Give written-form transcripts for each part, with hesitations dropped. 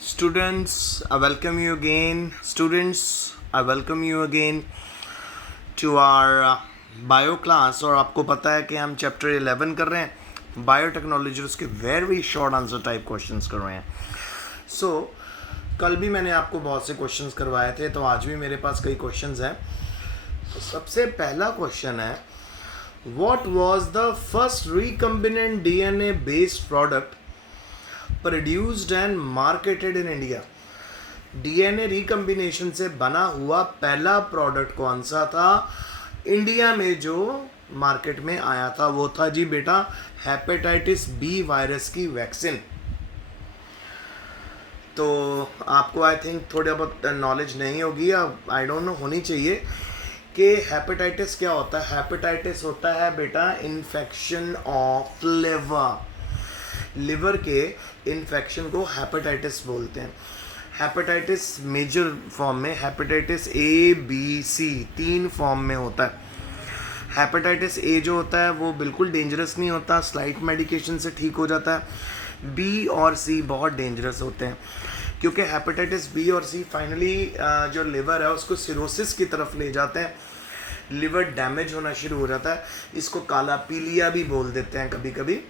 Students, I welcome you again. Students, I welcome you again to our bio class. और आपको पता है कि हम चैप्टर 11 कर रहे हैं बायोटेक्नोलॉजी, उसके very short answer type questions कर रहे हैं. सो कल भी मैंने आपको बहुत से क्वेश्चंस करवाए थे, तो आज भी मेरे पास कई क्वेश्चंस हैं. तो सबसे पहला क्वेश्चन है, what was the first recombinant DNA based product produced and marketed in India. DNA recombination से बना हुआ पहला प्रोडक्ट कौन सा था इंडिया में जो मार्केट में आया था? वो था जी बेटा हेपेटाइटिस बी वायरस की वैक्सीन. तो आपको आई थिंक थोड़ा बहुत नॉलेज नहीं होगी, आई डोंट नो, होनी चाहिए कि हेपेटाइटिस क्या होता है. हेपेटाइटिस होता है बेटा इन्फेक्शन ऑफ लिवर के इन्फेक्शन को हेपेटाइटिस बोलते हैं. हेपेटाइटिस मेजर फॉर्म में hepatitis A B C 3 form में होता है. हेपेटाइटिस ए जो होता है वो बिल्कुल डेंजरस नहीं होता, स्लाइट मेडिकेशन से ठीक हो जाता है. बी और सी बहुत डेंजरस होते हैं, क्योंकि हेपेटाइटिस बी और सी फाइनली जो लिवर है उसको सिरोसिस की तरफ ले जाते हैं. लिवर डैमेज होना शुरू हो जाता है. इसको काला पीलिया भी बोल देते हैं कभी कभी,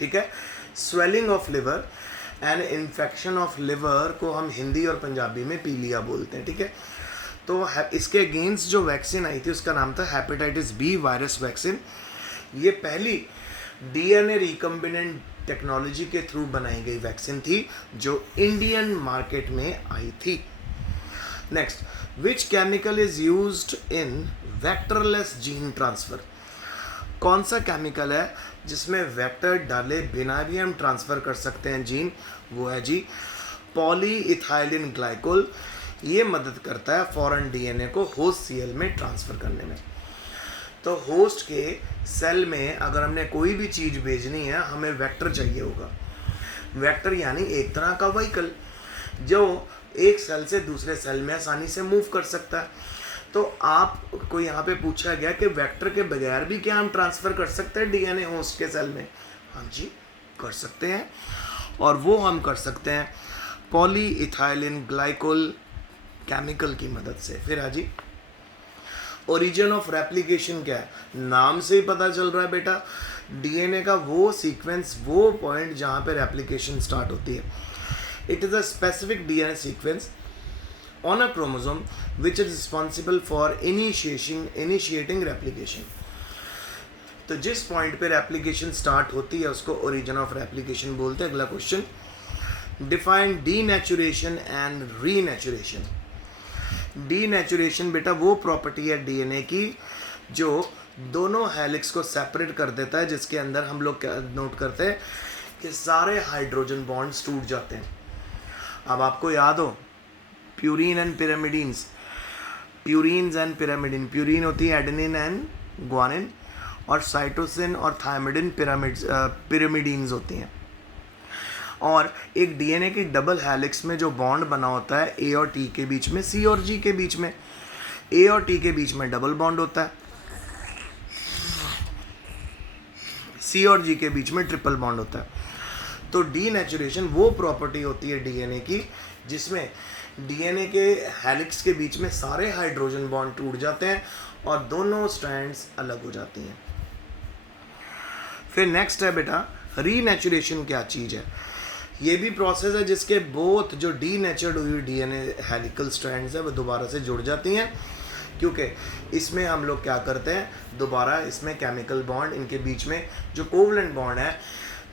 ठीक है. Swelling of liver and infection of liver को हम हिंदी और पंजाबी में पीलिया बोलते हैं, ठीक है. तो इसके अगेंस्ट जो वैक्सीन आई थी उसका नाम था हेपेटाइटिस बी वायरस वैक्सीन. ये पहली डीएनए रिकम्बिनेंट टेक्नोलॉजी के थ्रू बनाई गई वैक्सीन थी जो इंडियन मार्केट में आई थी. Next, which chemical is used in vectorless gene transfer. कौन सा केमिकल है जिसमें वेक्टर डाले बिना भी हम ट्रांसफ़र कर सकते हैं जीन? वो है जी पॉलीइथाइलिन ग्लाइकोल. ये मदद करता है फॉरेन डीएनए को होस्ट सीएल में ट्रांसफ़र करने में. तो होस्ट के सेल में अगर हमने कोई भी चीज़ भेजनी है, हमें वेक्टर चाहिए होगा. वेक्टर यानी एक तरह का व्हीकल जो एक सेल से दूसरे सेल में आसानी से मूव कर सकता है. तो आपको यहाँ पे पूछा गया कि वेक्टर के बगैर भी क्या हम ट्रांसफ़र कर सकते हैं डीएनए होस्ट के सेल में? हाँ जी, कर सकते हैं, और वो हम कर सकते हैं पॉलीइथाइलिन ग्लाइकोल केमिकल की मदद से. फिर हाँ जी, ओरिजिन ऑफ रेप्लिकेशन क्या है? नाम से ही पता चल रहा है बेटा, डीएनए का वो सीक्वेंस, वो पॉइंट जहाँ पे रेप्लिकेशन स्टार्ट होती है. It is a specific DNA sequence on a chromosome which is responsible for initiating replication. तो जिस पॉइंट पे रेप्लिकेशन स्टार्ट होती है उसको ओरिजिन ऑफ रेप्लिकेशन बोलते हैं. अगला question, define denaturation and renaturation. Denaturation बेटा वो प्रॉपर्टी है डीएनए की जो दोनों हेलिक्स को सेपरेट कर देता है, जिसके अंदर हम लोग नोट करते हैं कि सारे हाइड्रोजन बॉन्ड्स टूट जाते हैं. अब आपको याद हो purine and pyrimidines, purines and pyrimidine. Purine होती है एडेनिन एंड ग्वानिन, और साइटोसिन और थायमिडिन पिरामिडीन्स होती हैं. और एक डीएनए की डबल हेलिक्स में जो बॉन्ड बना होता है ए और टी के बीच में, सी और जी के बीच में, ए और टी के बीच में डबल बॉन्ड होता है, सी और जी के बीच में ट्रिपल बॉन्ड होता है. तो डीनेचुरेशन वो प्रॉपर्टी होती है डीएनए की जिसमें डीएनए के हेलिक्स के बीच में सारे हाइड्रोजन बॉन्ड टूट जाते हैं और दोनों स्ट्रैंड्स अलग हो जाती हैं. फिर नेक्स्ट है बेटा रीनेचुरेशन. क्या चीज़ है? ये भी प्रोसेस है जिसके बोथ जो डीनेचर्ड हुई डीएनए हेलिकल स्ट्रैंड्स है वो दोबारा से जुड़ जाती हैं, क्योंकि इसमें हम लोग क्या करते हैं, दोबारा इसमें केमिकल बॉन्ड, इनके बीच में जो कोवलेंट बॉन्ड है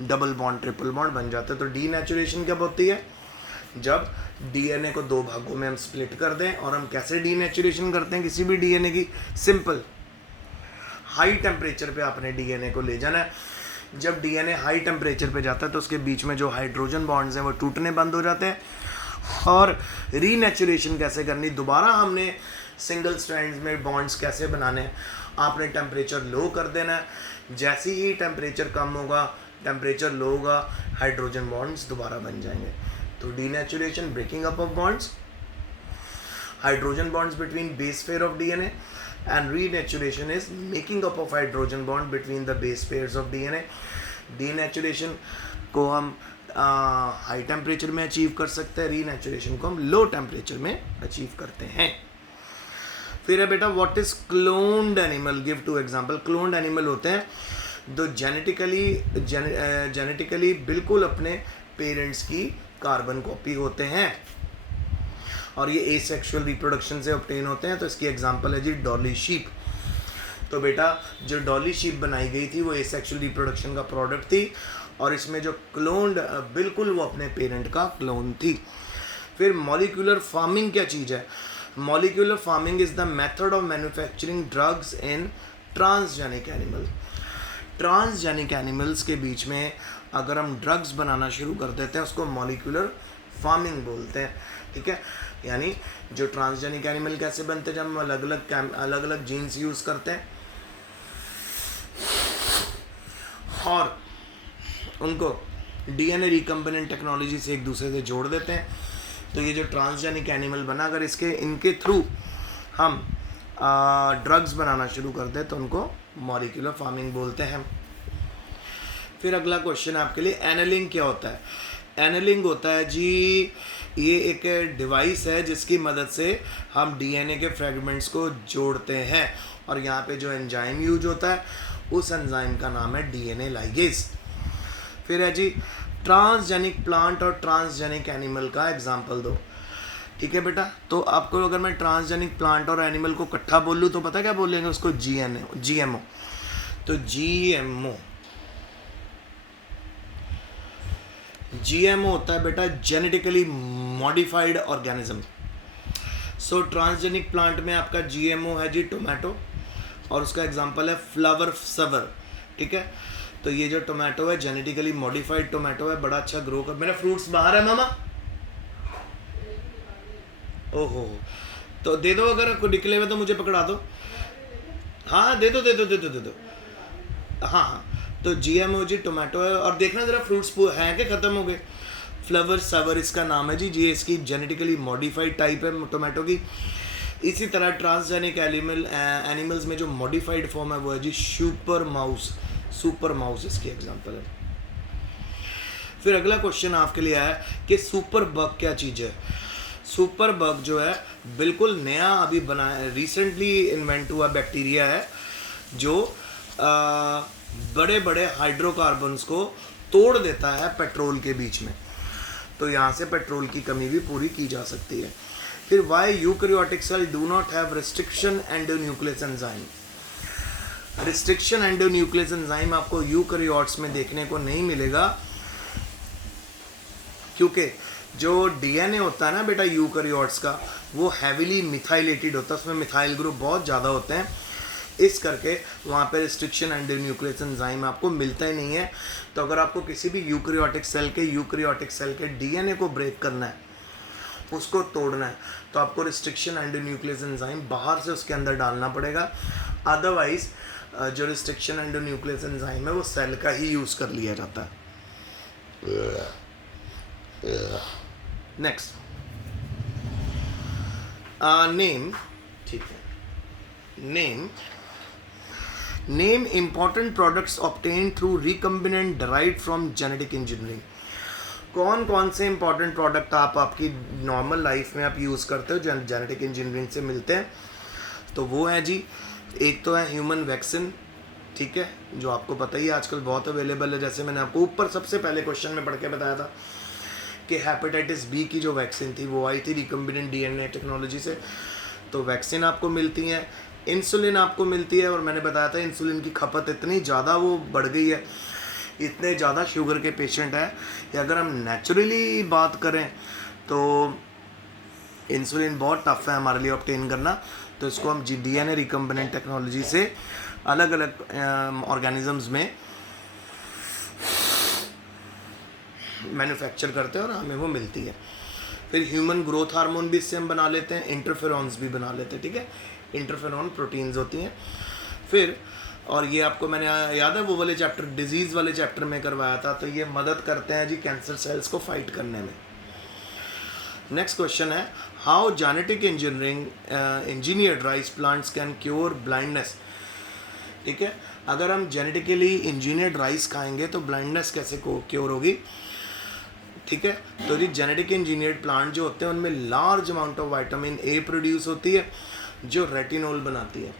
डबल बॉन्ड ट्रिपल बॉन्ड बन जाते हैं. तो डीनेचुरेशन कब होती है? जब डीएनए को 2 भागों में हम स्प्लिट कर दें. और हम कैसे डीनेचुरेशन करते हैं किसी भी डीएनए की? सिंपल, हाई टेम्परेचर पे आपने डीएनए को ले जाना है. जब डीएनए हाई टेम्परेचर पे जाता है तो उसके बीच में जो हाइड्रोजन बॉन्ड्स हैं वो टूटने बंद हो जाते हैं. और रीनेचुरेशन कैसे करनी, दोबारा हमने सिंगल स्ट्रैंड्स में बॉन्ड्स कैसे बनाने हैं? आपने टेम्परेचर लो कर देना है. जैसे ही टेम्परेचर कम होगा, टेम्परेचर लो होगा, हाइड्रोजन बॉन्ड्स दोबारा बन जाएंगे. तो denaturation, breaking up of bonds, hydrogen bonds between base pair of DNA, and renaturation is making up of hydrogen bond between the base pairs of DNA. Denaturation को हम high temperature में achieve कर सकते हैं, रीनेचुरेशन को हम low temperature में achieve करते हैं। फिर है बेटा what is cloned animal, give two example. Cloned animal होते हैं जो जेनेटिकली बिल्कुल अपने पेरेंट्स की कार्बन कॉपी होते हैं और ये एसेक्सुअल रिप्रोडक्शन से ऑब्टेन होते हैं। तो इसकी एग्जांपल है जी डॉली शीप। तो बेटा जो डॉली शीप बनाई गई थी वो एसेक्सुअल रिप्रोडक्शन का प्रोडक्ट थी और इसमें जो क्लोन्ड बिल्कुल वो अपने पेरेंट का क्लोन थी। फिर मॉलिक्यूलर फार्मिंग क्या चीज़ है? Molecular farming is the method of manufacturing drugs in transgenic animal. Transgenic animals के बीच में अगर हम ड्रग्स बनाना शुरू कर देते हैं उसको मॉलिक्यूलर फार्मिंग बोलते हैं, ठीक है। यानी जो ट्रांसजेनिक एनिमल कैसे बनते हैं, जब हम अलग अलग जीन्स यूज़ करते हैं और उनको डीएनए रिकम्बिनेंट टेक्नोलॉजी से एक दूसरे से जोड़ देते हैं, तो ये जो ट्रांसजेनिक एनिमल बना, अगर इनके थ्रू हम ड्रग्स बनाना शुरू कर दें तो उनको मॉलिक्यूलर फार्मिंग बोलते हैं। फिर अगला क्वेश्चन आपके लिए, एनालिंग क्या होता है? एनालिंग होता है जी, ये एक डिवाइस है जिसकी मदद से हम डीएनए के फ्रेगमेंट्स को जोड़ते हैं और यहाँ पे जो एंजाइम यूज होता है उस एंजाइम का नाम है डीएनए लाइगेज। फिर है जी ट्रांसजेनिक प्लांट और ट्रांसजेनिक एनिमल का एग्जाम्पल दो, ठीक है बेटा। तो आपको अगर मैं ट्रांसजेनिक प्लांट और एनिमल को इकट्ठा बोल लूँ तो पता क्या बोलेंगे उसको? जीएमओ। तो जीएमओ होता है बेटा genetically modified organism. So transgenic plant में आपका जीएमओ है जी टोमेटो और उसका एग्जांपल है फ्लावर सवर, ठीक है। तो ये जो टोमेटो है जेनेटिकली मॉडिफाइड टोमेटो है, बड़ा अच्छा ग्रो कर। मेरा फ्रूट्स बाहर है मामा, ओहो तो दे दो, अगर निकले हुए तो मुझे पकड़ा दो। हाँ दे दो। हाँ तो जीएमओ जी टोमेटो है और देखना जरा फ्रूट्स हैं कि ख़त्म हो गए। फ्लावर सवर इसका नाम है जी, ये इसकी जेनेटिकली मॉडिफाइड टाइप है टोमेटो की। इसी तरह ट्रांसजेनिक एनिमल्स में जो मॉडिफाइड फॉर्म है वो है जी सुपर माउस इसकी एग्जांपल है। फिर अगला क्वेश्चन आपके लिए आया कि सुपर बग क्या चीज़ है? सुपर बग जो है बिल्कुल नया अभी बनाया, रिसेंटली इन्वेंट हुआ बैक्टीरिया है जो बड़े बड़े हाइड्रोकार्बन्स को तोड़ देता है पेट्रोल के बीच में, तो यहाँ से पेट्रोल की कमी भी पूरी की जा सकती है। फिर why eukaryotic cell do not have restriction endonuclease enzyme. Restriction endonuclease enzyme आपको यूकैरियोट्स में देखने को नहीं मिलेगा क्योंकि जो डीएनए होता है ना बेटा यूकैरियोट्स का वो हैविली मिथाइलेटेड होता है, उसमें मिथाइल ग्रुप बहुत ज़्यादा होते हैं, इस करके वहाँ पे रिस्ट्रिक्शन एंडोन्यूक्लियस एंजाइम आपको मिलता ही नहीं है। तो अगर आपको किसी भी यूकैरियोटिक सेल के डीएनए को ब्रेक करना है, उसको तोड़ना है, तो आपको रिस्ट्रिक्शन एंडोन्यूक्लियस एंजाइम बाहर से उसके अंदर डालना पड़ेगा। अदरवाइज जो रिस्ट्रिक्शन एंडोन्यूक्लियस एंजाइम है वो सेल का ही यूज़ कर लिया जाता है। नेक्स्ट नेम, ठीक है, name important products obtain through recombinant derived from genetic engineering. कौन कौन से इंपॉर्टेंट प्रोडक्ट आप आपकी नॉर्मल लाइफ में आप यूज़ करते हो जो जेनेटिक इंजीनियरिंग से मिलते हैं? तो वो है जी, एक तो है ह्यूमन वैक्सीन, ठीक है, जो आपको पता ही आजकल बहुत अवेलेबल है। जैसे मैंने आपको ऊपर सबसे पहले क्वेश्चन में पढ़ के बताया था कि हेपेटाइटिस बी की जो वैक्सीन थी वो आई थी रिकम्बिनेंट डीएनए टेक्नोलॉजी से, तो वैक्सीन आपको मिलती है। इंसुलिन आपको मिलती है और मैंने बताया था इंसुलिन की खपत इतनी ज़्यादा वो बढ़ गई है, इतने ज़्यादा शुगर के पेशेंट हैं कि अगर हम नेचुरली बात करें तो इंसुलिन बहुत टफ है हमारे लिए ऑब्टेन करना। तो इसको हम डीएनए रिकम्बिनेंट टेक्नोलॉजी से अलग अलग ऑर्गेनिजम्स में मैन्युफैक्चर करते हैं और हमें वो मिलती है। फिर ह्यूमन ग्रोथ हार्मोन भी इससे हम बना लेते हैं, इंटरफेरॉन्स भी बना लेते हैं, ठीक है, इंटरफेरॉन प्रोटीन्स होती हैं। फिर और ये आपको मैंने याद है वो वाले चैप्टर डिजीज़ वाले चैप्टर में करवाया था, तो ये मदद करते हैं जी कैंसर सेल्स को फाइट करने में। नेक्स्ट क्वेश्चन है how genetic engineered rice plants can cure blindness. ठीक है, अगर हम जेनेटिकली इंजीनियर्ड राइस खाएंगे तो ब्लाइंडनेस कैसे क्योर होगी? ठीक है। तो ये जेनेटिक इंजीनियर्ड प्लांट जो होते हैं उनमें large amount of vitamin A produce होती है जो रेटिनॉल बनाती है।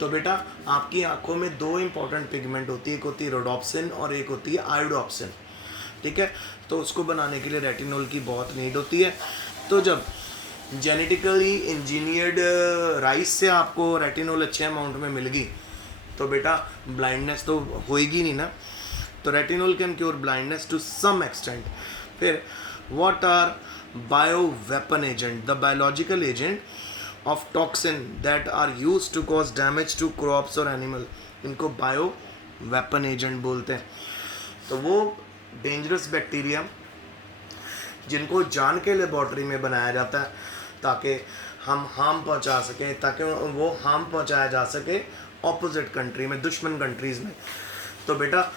तो बेटा आपकी आंखों में दो इंपॉर्टेंट पिगमेंट होती है, एक होती है रोडोप्सिन और एक होती है आयोडोप्सिन, ठीक है। तो उसको बनाने के लिए रेटिनॉल की बहुत नीड होती है। तो जब जेनेटिकली इंजीनियर्ड राइस से आपको रेटिनॉल अच्छे अमाउंट में मिल गई तो बेटा ब्लाइंडनेस तो होएगी नहीं ना। तो retinol can cure blindness to some extent. फिर what are bio weapon agent, the biological agent of toxin that are used to cause damage to crops और एनिमल, इनको बायो वेपन एजेंट बोलते हैं। तो वो डेंजरस बैक्टीरिया जिनको जान के लेबॉर्ट्री में बनाया जाता है ताकि हम हार्म पहुंचा सकें, ताकि वो हार्म पहुंचाया जा सके ऑपोजिट कंट्री में, दुश्मन कंट्रीज़ में। तो बेटा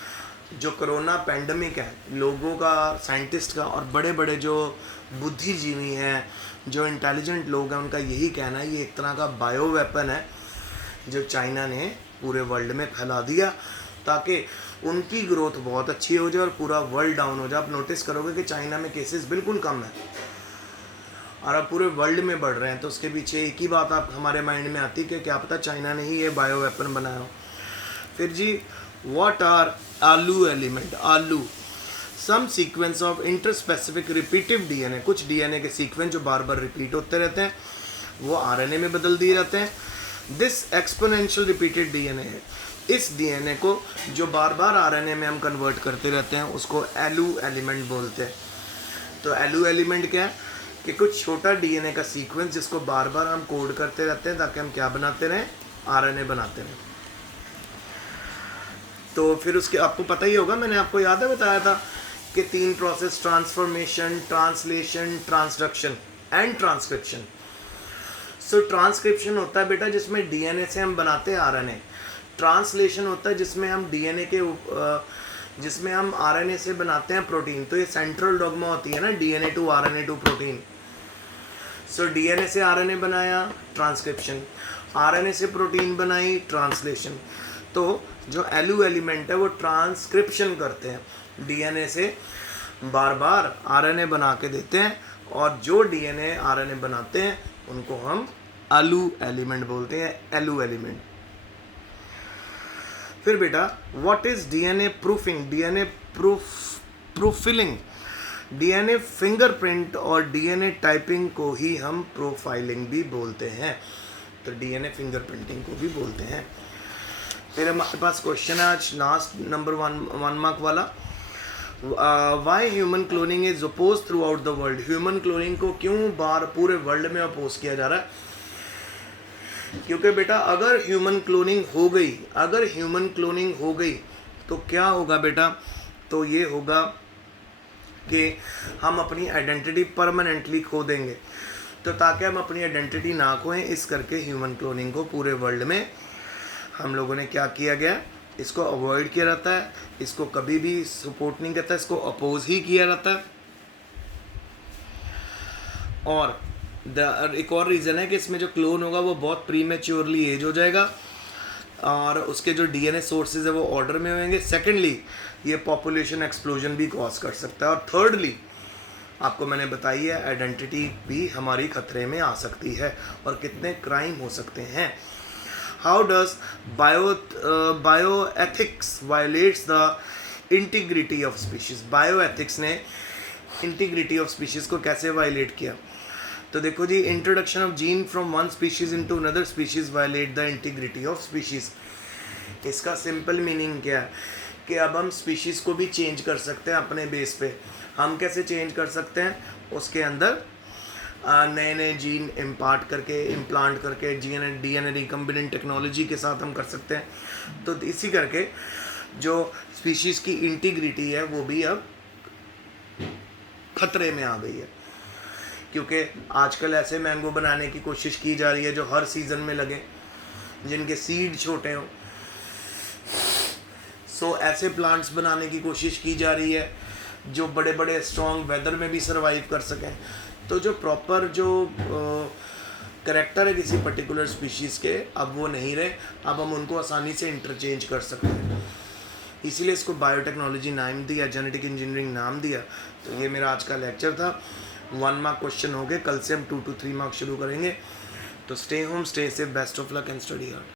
जो कोरोना पैंडमिक है, लोगों का, साइंटिस्ट का और बड़े बड़े जो बुद्धिजीवी हैं, जो इंटेलिजेंट लोग हैं, उनका यही कहना है ये एक तरह का बायो वेपन है जो चाइना ने पूरे वर्ल्ड में फैला दिया ताकि उनकी ग्रोथ बहुत अच्छी हो जाए और पूरा वर्ल्ड डाउन हो जाए। आप नोटिस करोगे कि चाइना में केसेस बिल्कुल कम है और अब पूरे वर्ल्ड में बढ़ रहे हैं। तो उसके पीछे एक ही बात आप हमारे माइंड में आती है कि क्या पता चाइना ने ही ये बायो वेपन बनाया हो। फिर G what are Alu element, Alu some sequence of interspecific repetitive DNA, कुछ डीएनए के सीक्वेंस जो बार बार रिपीट होते रहते हैं वो आरएनए में बदल दिए जाते हैं। दिस एक्सपोनेंशियल रिपीटेड डीएनए है, इस डीएनए को जो बार बार आरएनए में हम कन्वर्ट करते रहते हैं उसको एलू एलिमेंट बोलते हैं। तो एलू एलिमेंट क्या है कि कुछ छोटा डीएनए का सीक्वेंस जिसको बार बार हम कोड करते रहते हैं ताकि हम क्या बनाते रहें, आरएनए बनाते रहें। तो फिर उसके आपको पता ही होगा, मैंने आपको याद है बताया था कि 3 process, transformation, translation, transduction and transcription. So transcription होता है बेटा जिसमें डीएनए से हम बनाते हैं आरएनए। ट्रांसलेशन होता है जिसमें हम डीएनए के जिसमें हम आरएनए से बनाते हैं प्रोटीन। तो ये सेंट्रल डॉगमा होती है ना, DNA to RNA to protein. So DNA से आरएनए बनाया, ट्रांसक्रिप्शन, आरएनए से प्रोटीन बनाई, ट्रांसलेशन। तो जो एलू एलिमेंट है वो ट्रांसक्रिप्शन करते हैं, डीएनए से बार बार आरएनए बना के देते हैं और जो डीएनए आरएनए बनाते हैं उनको हम आलू एलिमेंट बोलते हैं, एलू एलिमेंट। फिर बेटा what is DNA proofing, DNA profiling, DNA fingerprint और डीएनए टाइपिंग को ही हम प्रोफाइलिंग भी बोलते हैं। तो डीएनए फिंगरप्रिंटिंग को भी बोलते हैं। फिर हमारे पास क्वेश्चन है आज लास्ट नंबर 1 मार्क वाला, why human cloning is oppose throughout the world. Human cloning को क्यों बार पूरे वर्ल्ड में अपोज किया जा रहा है? क्योंकि बेटा अगर ह्यूमन क्लोनिंग हो गई, अगर ह्यूमन क्लोनिंग हो गई तो क्या होगा बेटा? तो ये होगा कि हम अपनी आइडेंटिटी परमानेंटली खो देंगे। तो ताकि हम अपनी आइडेंटिटी ना खोएं, इस करके ह्यूमन क्लोनिंग को पूरे वर्ल्ड में हम लोगों ने क्या किया गया, इसको अवॉइड किया जाता है, इसको कभी भी सपोर्ट नहीं करता, इसको अपोज ही किया जाता है। और एक और रीज़न है कि इसमें जो क्लोन होगा वो बहुत प्रीमेच्योरली एज हो जाएगा और उसके जो डीएनए सोर्सेज है वो ऑर्डर में होंगे। सेकेंडली ये पॉपुलेशन एक्सप्लोजन भी कॉज कर सकता है और थर्डली आपको मैंने बताई है आइडेंटिटी भी हमारी खतरे में आ सकती है और कितने क्राइम हो सकते हैं। How does bioethics violates the integrity of species. Bioethics ने इंटीग्रिटी ऑफ स्पीशीज़ को कैसे वायलेट किया? तो देखो जी, introduction of gene from one species into another species violate the integrity of species. इसका सिंपल मीनिंग क्या है कि अब हम स्पीशीज़ को भी चेंज कर सकते हैं अपने बेस पे। हम कैसे चेंज कर सकते हैं? उसके अंदर नए नए जीन इम्प्लांट करके डीएनए रिकम्बिनेंट टेक्नोलॉजी के साथ हम कर सकते हैं। तो इसी करके जो स्पीशीज़ की इंटीग्रिटी है वो भी अब खतरे में आ गई है, क्योंकि आजकल ऐसे मैंगो बनाने की कोशिश की जा रही है जो हर सीज़न में लगे, जिनके सीड छोटे हों। सो ऐसे प्लांट्स बनाने की कोशिश की जा रही है जो बड़े बड़े स्ट्रॉन्ग वेदर में भी सर्वाइव कर सकें। तो जो प्रॉपर जो करैक्टर है किसी पर्टिकुलर स्पीशीज़ के अब वो नहीं रहे, अब हम उनको आसानी से इंटरचेंज कर सकते हैं। इसीलिए इसको बायोटेक्नोलॉजी नाम दिया, जेनेटिक इंजीनियरिंग नाम दिया। तो ये मेरा आज का लेक्चर था। 1 मार्क क्वेश्चन हो गए, कल से हम 2 to 3 मार्क्स शुरू करेंगे। तो stay home, stay safe, best of luck and study hard.